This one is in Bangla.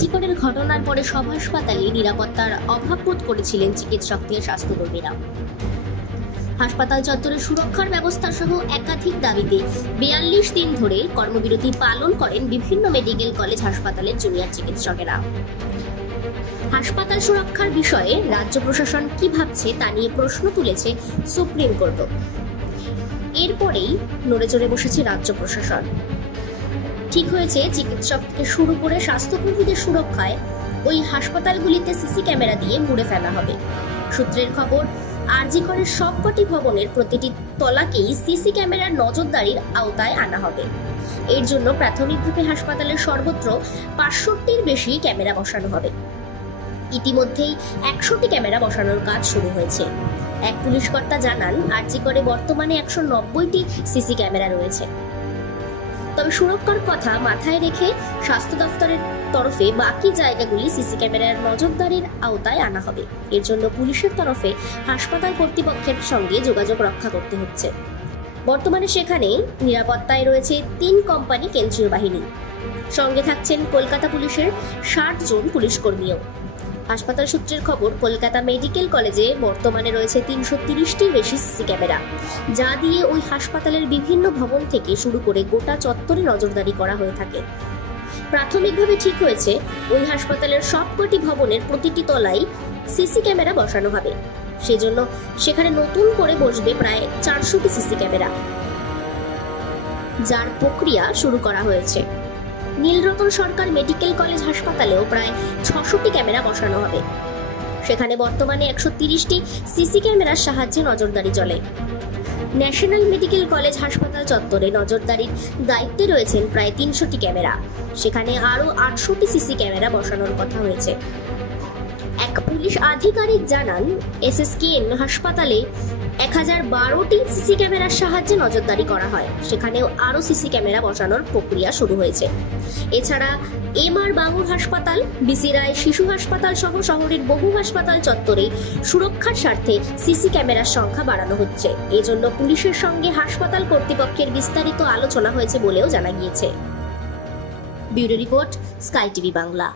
জি করের ঘটনার পরে সব হাসপাতালে নিরাপত্তার অভাব বোধ করেছিলেন চিকিৎসক থেকে স্বাস্থ্যকর্মীরা। হাসপাতাল চত্বরে সুরক্ষার ব্যবস্থা সহ একাধিক দাবিতে ৪২ দিন ধরে কর্মবিরতি পালন করেন বিভিন্ন মেডিকেল কলেজ হাসপাতালের জুনিয়র চিকিৎসকেরা। হাসপাতাল সুরক্ষার বিষয়ে রাজ্য প্রশাসন কি ভাবছে তা নিয়ে প্রশ্ন তুলেছে সুপ্রিম কোর্টও। এরপরেই নড়েচড়ে বসেছে রাজ্য প্রশাসন। ঠিক হয়েছে চিকিৎসক থেকে শুরু করে স্বাস্থ্যকর্মীদের সুরক্ষায় ওই হাসপাতালগুলিতে সিসি ক্যামেরা দিয়ে মুড়ে ফেলা হবে। সূত্রের খবর, আরজি করের সবকটি ভবনের প্রতিটি তলাকেই সিসি ক্যামেরার নজরদারির আওতায় আনা হবে। এর জন্য প্রাথমিকভাবে হাসপাতালের সর্বত্র ৫০০টির বেশি ক্যামেরা বসানো হবে। ইতিমধ্যেই ১০০টি ক্যামেরা বসানোর কাজ শুরু হয়েছে। এক পুলিশ কর্তা জানান, আরজি করে বর্তমানে ১৯০টি সিসি ক্যামেরা রয়েছে। তবে সুরক্ষার কথা মাথায় রেখে স্বাস্থ্য দপ্তরের তরফে বাকি জায়গাগুলি সিসি ক্যামেরার নজরদারির আওতায় আনা হবে। এর জন্য পুলিশের তরফে হাসপাতাল কর্তৃপক্ষের সঙ্গে যোগাযোগ রক্ষা করতে হচ্ছে। বর্তমানে সেখানে নিরাপত্তায় রয়েছে ৩ কোম্পানি কেন্দ্রীয় বাহিনী, সঙ্গে থাকছেন কলকাতা পুলিশের ৬০ জন পুলিশ কর্মীও। হাসপাতাল সূত্রের খবর, কলকাতা মেডিকেল কলেজে বর্তমানে রয়েছে ৩৩০টির বেশি সিসি ক্যামেরা, যা দিয়ে ওই হাসপাতালের বিভিন্ন ভবন থেকে শুরু করে গোটা চত্বরে নজরদারি করা হয়ে থাকে। প্রাথমিকভাবে ঠিক হয়েছে ওই হাসপাতালের সবকটি ভবনের প্রতিটি তলায় সিসি ক্যামেরা বসানো হবে। সেজন্য সেখানে নতুন করে বসবে প্রায় ৪০০টি সিসি ক্যামেরা, যার প্রক্রিয়া শুরু করা হয়েছে। নীলরতন সরকার মেডিকেল কলেজ হাসপাতালেও প্রায় ৬০০টি ক্যামেরা বসানো হবে। সেখানে বর্তমানে ১৩০টি সিসি ক্যামেরার সাহায্যে নজরদারি চলে। ন্যাশনাল মেডিকেল কলেজ হাসপাতাল চত্বরে নজরদারির দায়িত্বে রয়েছেন প্রায় ৩০০টি ক্যামেরা। সেখানে আরও ৮০০টি সিসি ক্যামেরা বসানোর কথা হয়েছে। এক পুলিশ আধিকারিক জানান, এসএসকেএম হাসপাতালে ১০১২টি সিসি ক্যামেরার সাহায্যে নজরদারি করা হয়। সেখানেও আরও সিসি ক্যামেরা বসানোর প্রক্রিয়া শুরু হয়েছে। এছাড়া এমআর বাঙুর হাসপাতাল, বিসি রায় শিশু হাসপাতাল সহ শহরের বহু হাসপাতাল চত্বরে সুরক্ষার স্বার্থে সিসি ক্যামেরার সংখ্যা বাড়ানো হচ্ছে। এজন্য পুলিশের সঙ্গে হাসপাতাল কর্তৃপক্ষের বিস্তারিত আলোচনা হয়েছে বলেও জানা গিয়েছে। Bureau report, sky TV Bangla.